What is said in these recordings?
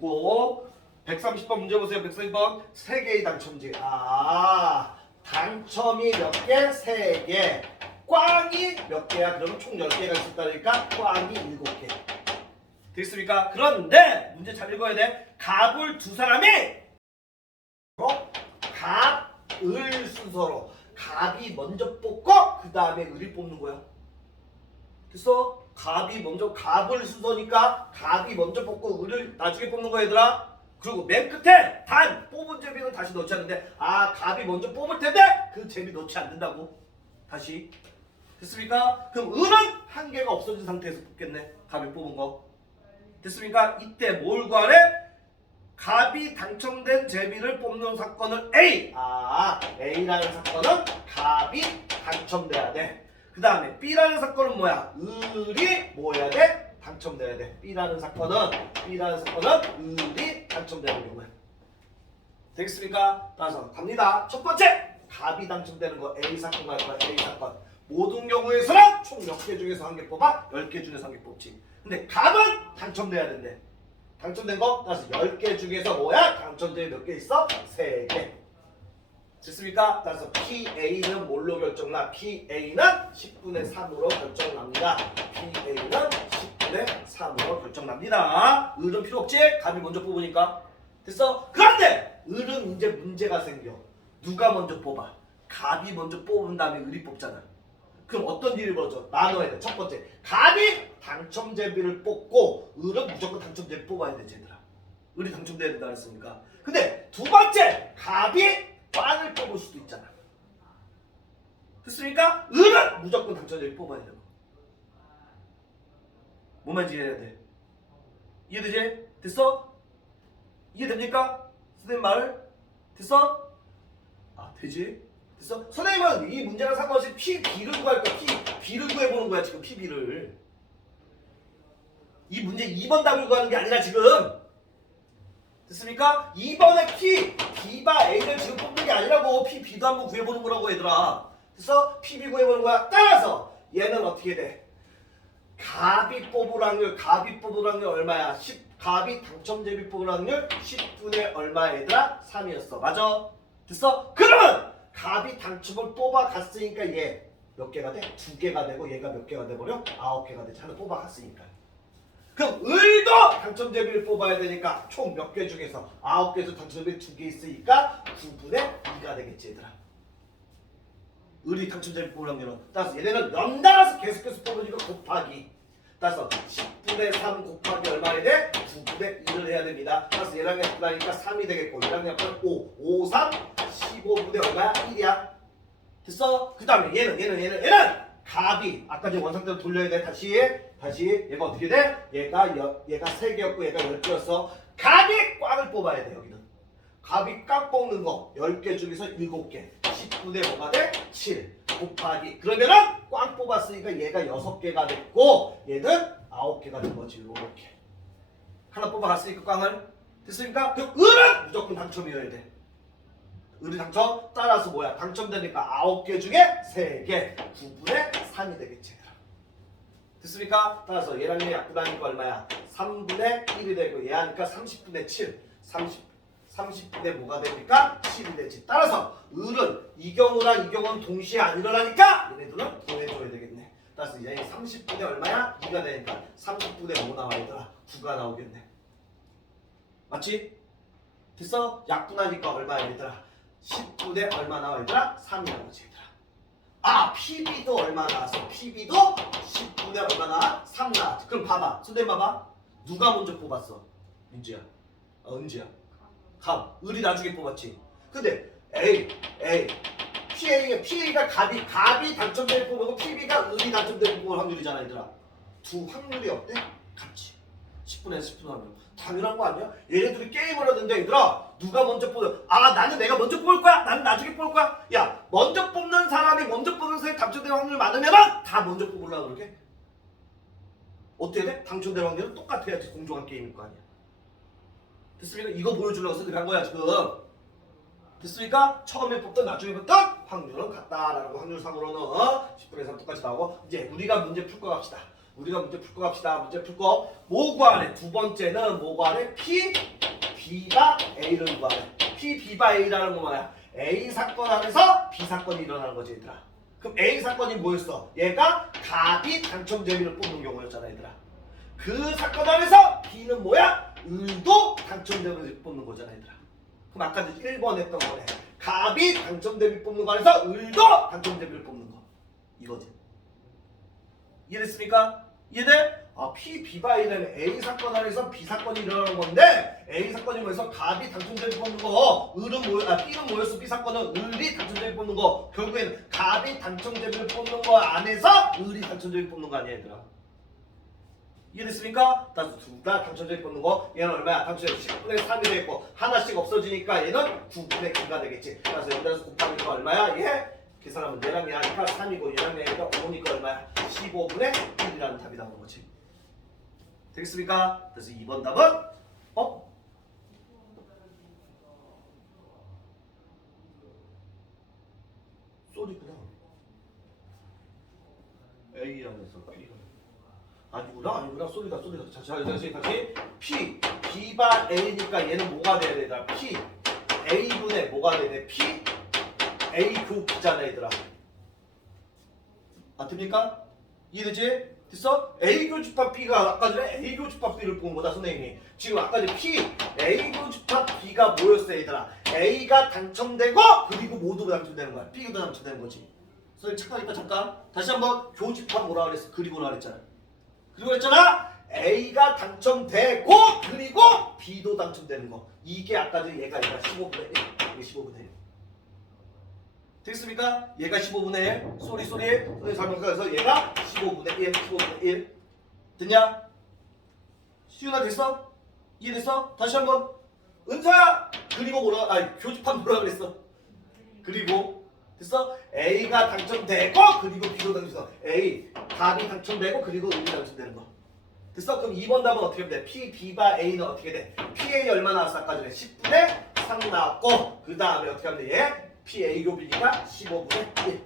두고 130번 문제 보세요. 130번 3개의 당첨지. 당첨이 몇 개? 3개. 꽝이 몇 개야? 그러면 총 10개가 있었다니까 꽝이 7개. 됐습니까? 그런데 문제 잘 읽어야 돼. 갑을 두 사람이 갑, 을 순서로 갑이 먼저 뽑고 그 다음에 을이 뽑는 거야. 그래서 갑이 먼저 갑을 순서니까 갑이 먼저 뽑고 을을 나중에 뽑는 거야 얘들아. 그리고 맨 끝에 단 뽑은 제비는 다시 넣지 않는데 갑이 먼저 뽑을 텐데 그 제비 넣지 않는다고. 다시 됐습니까? 그럼 을은 한 개가 없어진 상태에서 뽑겠네. 갑이 뽑은 거. 됐습니까? 이때 뭘 구하래? 갑이 당첨된 제비를 뽑는 사건을 A. A라는 사건은 갑이 당첨돼야 돼. 그 다음에 B라는 사건은 뭐야? 을이 뭐 해야 돼? 당첨돼야 돼. B라는 사건은 을이 당첨되는 경우야. 되겠습니까? 따라서 갑니다. 첫 번째 갑이 당첨되는 거 A 사건 갈 거야. A 사건. 모든 경우에서는 총 몇 개 중에서 한 개 뽑아? 10개 중에서 한 개 뽑지. 근데 갑은 당첨돼야 된대. 당첨된 거 따라서 10개 중에서 뭐야? 당첨자에 몇 개 있어? 3개. 됐습니까? 따라서 PA는 뭘로 결정나? PA는 10분의 3으로 결정납니다. PA는 10분의 3으로 결정납니다. 을은 필요 없지? 갑이 먼저 뽑으니까. 됐어? 그런데 을은 이제 문제가 생겨. 누가 먼저 뽑아? 갑이 먼저 뽑은 다음에 을이 뽑잖아. 그럼 어떤 일이 벌어져? 나눠야 돼. 첫 번째, 갑이 당첨제비를 뽑고 을은 무조건 당첨제비 뽑아야 되지 얘들아. 을이 당첨돼야 된다 그랬으니까. 근데 두 번째, 갑이 꽝을 뽑을 수도 있잖아. 됐습니까? 을은 무조건 당첨제비 뽑아야 되고. 뭔 말인지 이해해야 돼. 이해되지? 됐어? 이해됩니까? 선생님 말? 됐어? 되지? 됐어? 선생님은 이 문제랑 상관없이 P, B를 구할 거야. B를 구해보는 거야 지금 B를. 이 문제 2번 답을 구하는 게 아니라 지금. 됐습니까? 2번에 P, B바 A를 지금 뽑는 게 아니라고. P, B도 한번 구해보는 거라고 얘들아. 그래서 P, B 구해보는 거야. 따라서 얘는 어떻게 돼? 갑이 뽑을 확률 얼마야? 갑이 당첨제비 뽑을 확률 10분의 얼마야 얘들아? 3이었어. 맞아? 됐어? 그러면 갑이 당첨을 뽑아갔으니까 얘 몇 개가 돼? 2개가 되고 얘가 몇 개가 돼버려? 9개가 되지. 하나 뽑아갔으니까. 그럼 을도 당첨제비를 뽑아야 되니까 총 몇 개 중에서 9개에서 당첨제비 2개 있으니까 9분의 2가 되겠지 얘들아. 을이 당첨제비 뽑을 확률은 따라서 얘네는 연달아서 계속해서 뽑으니까 곱하기. 따라서 10분의 3 곱하기 얼마야 돼? 9분의 1을 해야 됩니다. 따라서 얘랑 약분하니까 3이 되겠고 얘랑 약분 5, 3, 15분의 얼마야? 1이야. 됐어? 그 다음에 얘는 갑이 아까 전 원상대로 돌려야 돼. 다시 얘가 어떻게 돼? 얘가 3개였고 얘가 10개였어. 갑이 꽝을 뽑아야 돼. 여기는 갑이 깡 뽑는 거 10개 중에서 7개 10분의 뭐가 돼? 7 곱하기. 그러면은 꽝 뽑았으니까 얘가 6개가 됐고 얘는 9개가 된 거지. 이렇게 하나 뽑아갔으니까 꽝을. 됐습니까? 그럼 을은 무조건 당첨이어야 돼. 을이 당첨. 따라서 뭐야? 당첨되니까 9개 중에 3개 9분의 3이 되겠지. 됐습니까? 따라서 얘랑 얘 약분하니까 얼마야? 3분의 1이 되고 얘 하니까 30분의 7 30분의 뭐가 됩니까? 7이 되지. 따라서 을은 이 경우랑 이 경우는 동시에 안 일어나니까 얘네들은 구해줘야 되겠네. 따라서 얘 30분의 얼마야? 2가 되니까 30분의 뭐 나와 얘들아? 9가 나오겠네. 맞지? 됐어? 약분하니까 얼마야 얘들아? 10분의 얼마 나와 얘들아? 3이 나오지 얘들아. PB도 얼마 나왔어? PB도 10분의 얼마 나와? 3 나왔지. 그럼 봐봐. 선생님 봐봐. 누가 먼저 뽑았어? 민주야. 은지야. 을이 나중에 뽑았지. 근데 PA가 갑이 당첨될 뽑고 PB가 을이 당첨될 뽑을 확률이잖아 얘들아. 두 확률이 어때? 같지. 10분의 10분 확률. 당연한 거 아니야? 얘네들이 게임을 하는데 얘들아 누가 먼저 뽑아? 나는 내가 먼저 뽑을 거야? 나는 나중에 뽑을 거야? 야 먼저 뽑는 사람이 당첨될 확률이 많으면 다 먼저 뽑으려고 그러게? 어떻게 돼? 당첨될 확률은 똑같아야지. 공정한 게임일 거 아니야. 됐습니까? 이거 보여주려고 해서 그런 거야 지금. 됐습니까? 처음에 뽑던 나중에 뽑던 확률은 같다라는 거. 확률상으로는 10분의 3 똑같이 나오고. 이제 우리가 문제 풀 거 갑시다. 우리가 문제 풀 거 갑시다. 문제 풀 거. 뭐 구하래? 두 번째는 뭐 구하래? P, B가 A를 구하래. P, B가 A라는 거 뭐야? A 사건 안에서 B 사건이 일어나는 거지 얘들아. 그럼 A 사건이 뭐였어? 얘가 갑이 당첨 재미를 뽑는 경우였잖아 얘들아. 그 사건 안에서 B는 뭐야? 을도 당첨 재미를 뽑는 거잖아 얘들아. 그럼 아까 1번 했던 거네. 갑이 당첨 재미 뽑는 거 안에서 을도 당첨 재미를 뽑는 거. 이거지. 이해됐습니까? 이해돼? 아, P, B가 A라는 A 사건 안에서 B 사건이 일어나는 건데 A 사건이 뭐여서 갑이 당첨되게 뽑는 거 을은 B는 뭐였어? B 사건은 을이 당첨되게 뽑는 거 결국에는 갑이 당첨되게 뽑는 거 안에서 을이 당첨되게 뽑는 거 아니야 얘들아. 이해됐습니까? 따라서 둘 다 당첨되게 뽑는 거 얘는 얼마야? 당첨되게 10분의 3이 되겠고 하나씩 없어지니까 얘는 9분의 9가 되겠지. 그래서 여기서 곱하니까 얼마야? 얘 계산하면 얘랑 얘하니까 3이고 얘랑 얘니까 5니까 얼마야? 15분의 1이라는 답이 나오는 거지. 되겠습니까? 그래서 2번 답은 쏘리구나. A 안에서 B가 아니구나 쏘리다 다시 P B가 A니까 얘는 뭐가 돼야 되더라? P A분의 뭐가 돼야 돼? P A 교 B잖아 얘들아. 맞습니까? 이해되지? 됐어? A 교집합 B가 아까 전에 A 교집합 B를 본 거다 선생님이. 지금 아까 전에 P A 교집합 B가 뭐였어 얘들아? A가 당첨되고 그리고 모두가 당첨되는 거야. B가 당첨되는 거지. 선생님 착각했다 잠깐. 다시 한번 교집합 뭐라 그랬어? 그리고라 그랬잖아. 그리고 했잖아. A가 당첨되고 그리고 B도 당첨되는 거. 이게 아까 전에 얘가 15분의 1. 이게 15분의 1. 됐습니까? 얘가 15분의 1. 쏘리 선생님 설명서에서 얘가 15분의 1 15분의 1 됐냐? 시윤아 됐어? 이해됐어? 다시 한번 은서야 그리고 교집합 뭐라 그랬어? 그리고 됐어? A가 당첨되고 그리고 B도 당첨돼서 A 답이 당첨되고 그리고 을이 당첨되는 거 됐어? 그럼 2번 답은 어떻게 하면 돼? P, B가 A는 어떻게 돼? PA 얼마 나왔어? 아까 전에 10분의 3 나왔고 그 다음에 어떻게 하면 돼? 얘 PA 교비니까 15분의 1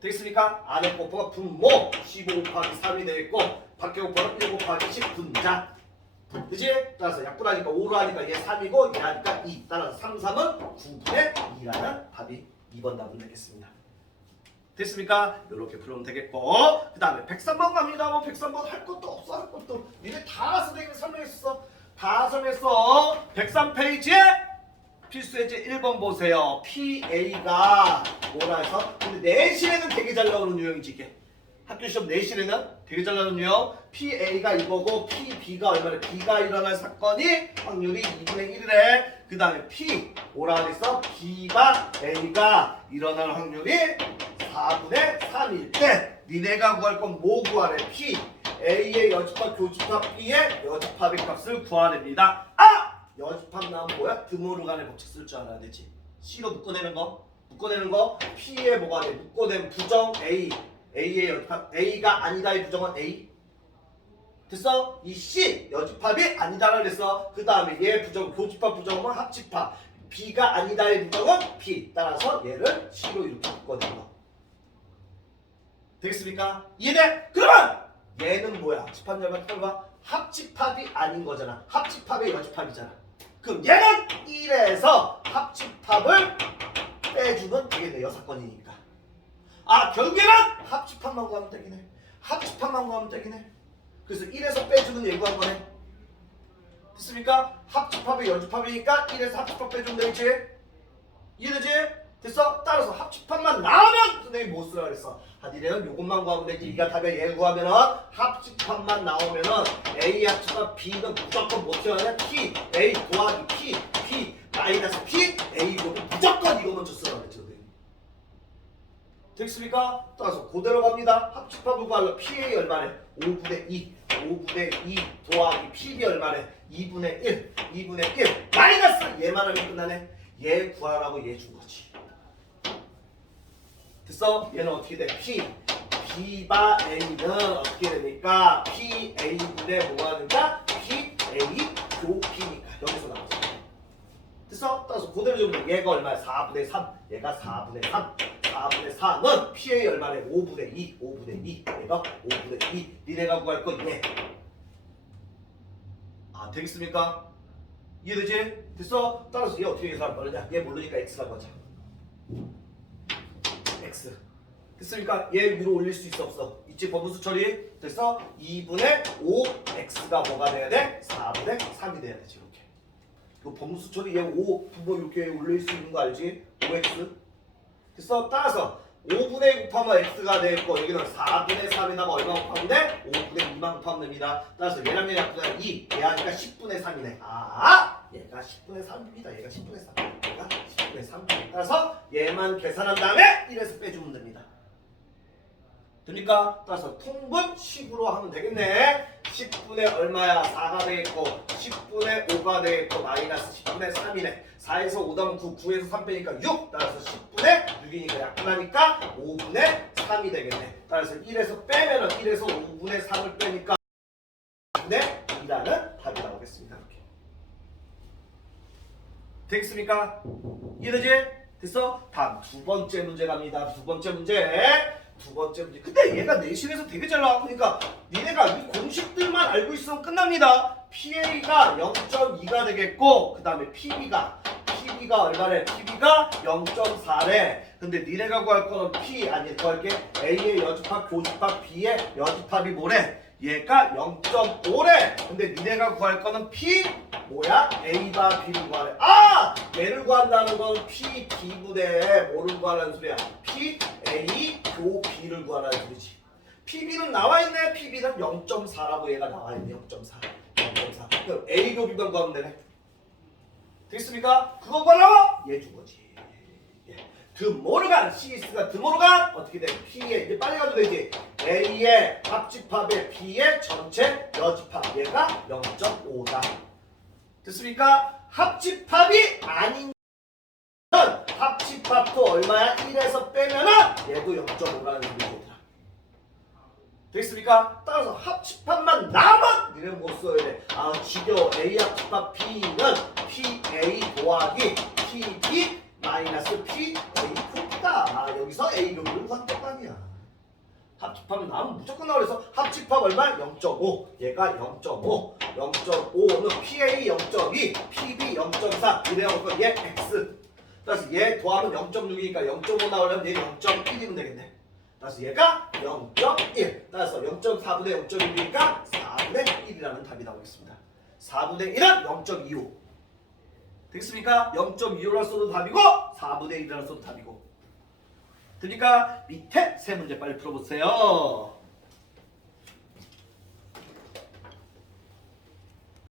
되겠습니까? 안에 곱하기 분모 15 곱하기 3이 되겠고 밖에 곱하기 1 곱하기 10 분자 그치? 따라서 약분하니까 5로 하니까 얘 3이고 얘 하니까 2 따라서 3, 3은 9분의 2라는 답이 2번 답은 되겠습니다. 됐습니까? 이렇게 풀면 되겠고 그 다음에 103번 갑니다. 뭐 103번 할 것도 없어 할 것도 니네 다 선생님이 설명했어 다 설명했어 103페이지에 필수 예제 1번 보세요. PA가 뭐라 해서 근데 내신에는 되게 잘 나오는 유형이지 이게 학교 시험 내신에는 되게 잘 나오는 유형 PA가 이거고 PB가 얼마나 B가 일어날 사건이 확률이 2분의 1이래 그 다음에 P 뭐라 그랬어? B가 A가 일어날 확률이 4분의 3일 때 니네가 구할 건 뭐 구하래? P A의 여집합 교집합 B의 여집합의 값을 구하랍니다. 여집합 나오면 뭐야? 드모르간의 법칙 쓸 줄 알아야 되지. C로 묶어내는 거 P에 뭐가 돼? 묶어낸 부정 A A의 여집합 A가 아니다의 부정은 A 됐어? 이 C 여집합이 아니다를 했어. 그 다음에 얘 부정 교집합 부정은 합집합 B가 아니다의 부정은 B 따라서 얘를 C로 이렇게 묶어낸 거 되겠습니까? 이해돼? 그러면 얘는 뭐야? 집합 열만 털봐 합집합이 아닌 거잖아. 합집합의 여집합이잖아. 그럼 얘는 1에서 합집합을 빼주면 되겠네. 여사건이니까. 결국에는 합집합만 구하면 되긴 해. 합집합만 구하면 되긴 해. 그래서 1에서 빼주면 얘 구한 거네. 됐습니까? 합집합의 여집합이니까 1에서 합집합 빼주면 되겠지? 이해되지? 됐어? 따라서 합집합만 나오면 선생님이 뭐 쓰라 그랬어? 니네는 요것만 구하면 되지. 이가 답에 얘 구하면은 합집합만 나오면은 A 합집합 B는 무조건 뭐 써야 돼? P A 더하기 P 마이너스 P A 이거는 무조건 이거 먼저 쓰라 그랬죠. 되겠습니까? 따라서 그대로 갑니다. 합집합을 구하려 PA 얼마래? 5분의 2 더하기 PB 얼마래? 2분의 1 마이너스 얘만 하면 끝나네. 얘 구하라고 얘 준 거지. 됐어? 얘는 어떻게 돼? B바 A는 어떻게 되니까? PA분의 뭐가 되니까? PA 교 B니까 여기서 나왔어. 됐어? 따라서 그대로 적으면 얘가 얼마야? 4분의 3 얘가 4분의 3 4분의 3은 PA 얼마래? 5분의 2. 5분의 2. 얘가 5분의 2. 니네가 구할 건 얘. 아, 되겠습니까? 이해되지? 됐어? 따라서 얘 어떻게 계산할 거냐? 얘 모르니까 x라고 하자. x. 됐습니까? 얘 위로 올릴 수 있어 없어? 있지? 범수 처리. 됐어? 2분의 5x가 뭐가 돼야 돼? 4분의 3이 돼야 되지. 이렇게. 그 범수 처리 얘 5 두 번 이렇게 올릴 수 있는 거 알지? 5x. 됐어? 따라서 5분의 2 곱하면 x가 되고 여기는 4분의 3에다가 얼마 곱하면 돼? 5분의 2만 곱하면 됩니다. 따라서 얘랑 얘랑 약분하면 2. 얘 하니까 10분의 3이네. 아! 얘가 10분의 3입니다. 얘가 10분의 3. 얘가 10분의 3. 따라서 얘만 계산한 다음에 1에서 빼주면 됩니다. 됩니까? 따라서 통분식으로 하면 되겠네. 10분의 얼마야? 4가 되겠고 10분의 5가 되겠고 마이너스 10분의 3이네. 4에서 5 더하면 9, 9에서 3 빼니까 6. 따라서 10분의 6이니까 약분하니까 5분의 3이 되겠네. 따라서 1에서 빼면은 1에서 5분의 3을 빼니까 5분의 2라는 답이 나오겠습니다. 이렇게. 되겠습니까? 이해되지? 됐어? 다음 두 번째 문제 갑니다. 두 번째 문제. 근데 얘가 내신에서 되게 잘 나왔으니까 니네가 이 공식들만 알고 있으면 끝납니다. PA가 0.2가 되겠고 그 다음에 PB가 얼마래? PB가 0.4래. 근데 니네가 구할 거는 P 아니 구할게 A의 여집합, 교집합, B의 여집합이 뭐래? 얘가 0.5래. 근데 니네가 구할 거는 P 뭐야? A가 B를 구하래. 아! 얘를 구한다는 건 P, B분의 뭐를 구하라는 소리야? P, A, 교, B를 구하라는 소리지. PB는 나와있네. PB는 0.4라고 얘가 나와있네. 0.4. 그럼 A, 교, B만 구하면 되네. 됐습니까? 그거 구하라고? 얘 준 거지. 드모르간, 시스가 드모르간 어떻게 돼? P의 이제 빨리 가도 되지. A의 합집합에 B의 전체 여집합 얘가 0.5다. 됐습니까? 합집합이 아닌 합집합도 얼마야? 1에서 빼면은 얘도 0.5라는 얘기더라. 되겠습니까? 따라서 합집합만 남은 니는 못 써야 돼. 아 지겨워. A 합집합 B는 PA 더하기 PB 마이너스 PA 곱다. 아 여기서 A 교비를 구한단 말이야. 합집합은 나오면 무조건 나와. 그래서 합집합 얼마? 0.5. 얘가 0.5. 0.5는 PA 0.2, PB 0.4. 이래야 건 얘 X. 따라서 얘 더하면 0.6이니까 0.5 나오려면 얘 0.1이면 되겠네. 따라서 얘가 0.1. 따라서 0.4분의 0.1이니까 4분의 1이라는 답이 나오겠습니다. 4분의 1은 0.25. 되겠습니까? 0.25라는 써도 답이고 4분의 1이라는 써도 답이고. 그러니까 밑에 세 문제 빨리 풀어보세요.